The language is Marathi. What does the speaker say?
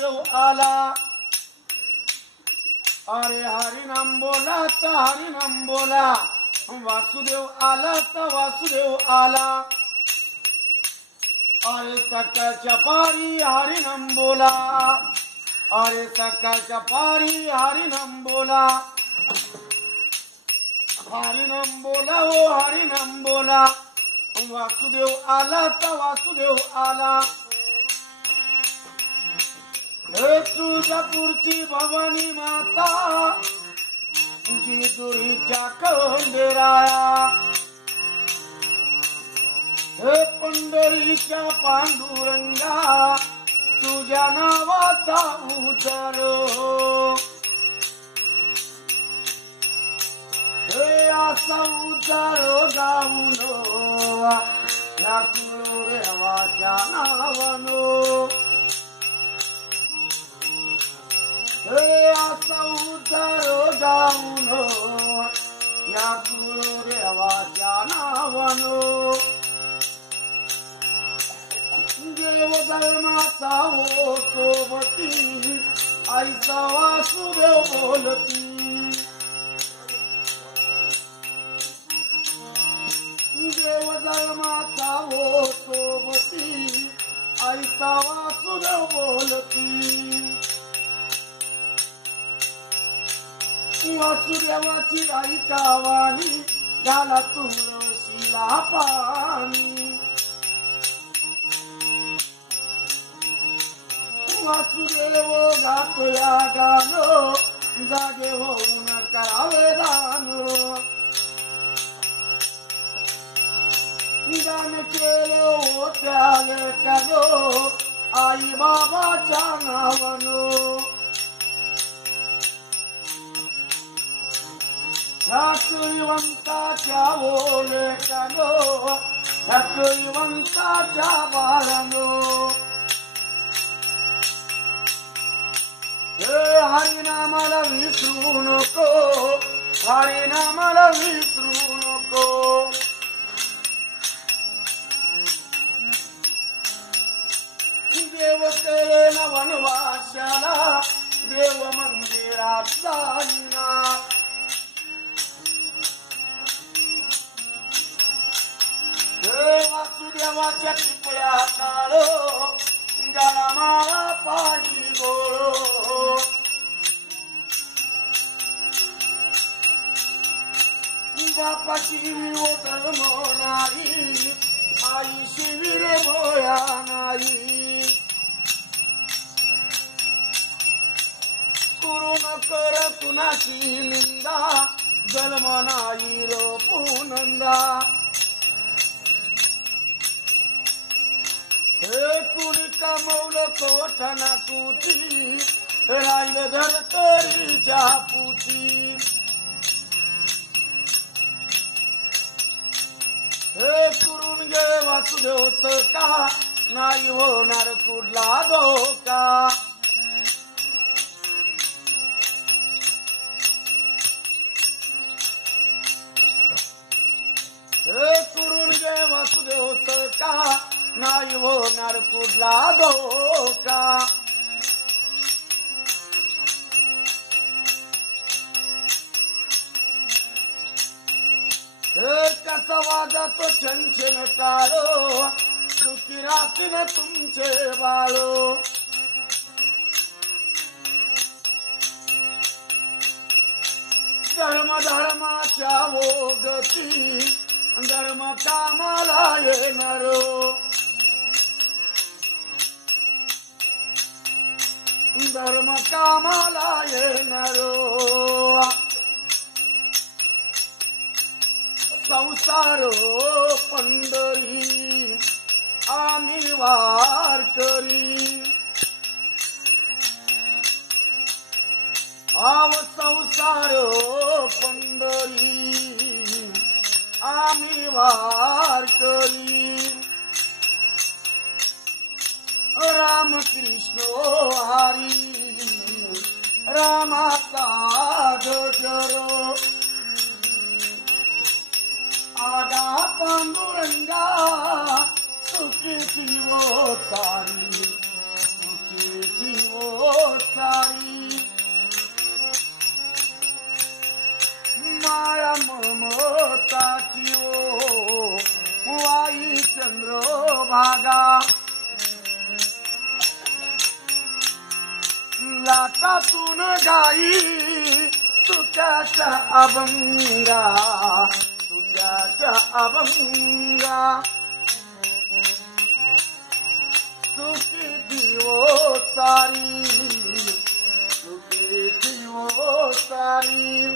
वासुदेव आला. अरे हरी नाम बोला तर हरी नाम बोला. वासुदेव आला तर वासुदेव आला. अरे सकाळच्या पारी हरी नाम बोला. अरे सकाळच्या पारी हरी नाम बोला. हरी नाम बोला ओ हरी नाम बोला. वासुदेव आला तर वासुदेव आला. हे तुळजापूरची भवानी माता जेजुरीच्या खंडेराया. हे पंढरीच्या पांडुरंगा तुझ्या नावाचा उद्धार. हे असा उद्धार गाऊन या कुळदेवाच्या नावानो. हे असा उद्धार गाऊन या कुळदेवाच्या नावानो. देव धर्माचा हो सोबती आईचा वासुदेव बोलती. देव धर्माचा हो सोबती आईचा वासुदेव बोलती. वासुदेवाची आई कावानी घाला तुळशीला पाणी. वासुदेव गातोया गाणं जागे होऊन करावे दान. दान केलं होत्या करो आई बाबाच्या नावानो. ह्या कुळवंताच्या ओले करो ह्या कुळवंताच्या बाळानो. हे हरिनामाला विसरू नको. हरिनामाला विसरू नको. देव केले ना वनवासाला देव मंदिरात जाईना. हे वासुदेवाच्या टिपळ्या काळो जला माळा पायी गोळो. बापाची धर्म नाही आई शिविर भोया नाही. करू न कर कुणाची निंदा जन्म नाही रोपुनंदा. हे कुणी कमवलं कोठना कुटी राहिलं धरतरीच्या पुटी. हे करून घे वासुदेव सका नाही होणार कुठला धोका. हे करून घे वासुदेव सका नाही होणार कुठला धोका. हे कसा वाजतो छनछन टाळो सुखी राहतील तुमचे बाळो. धर्म धर्माच्या ओगती धर्म कामाला येणारो. धर्म कामाला येणारो. संसारो पंढरी आम्ही वारकरी. आव संसारो पंढरी आम्ही वारकरी. राम कृष्ण हरी रामाचा गजरो. आगा पांडुरंगा सुखी जीवो सारी सुखी जीवो भागा लाटातून गाई तुझ्याच्या अभंगा तुझ्याच्या अभंगा सुखी दिवो सारी सुखी दिवो सारी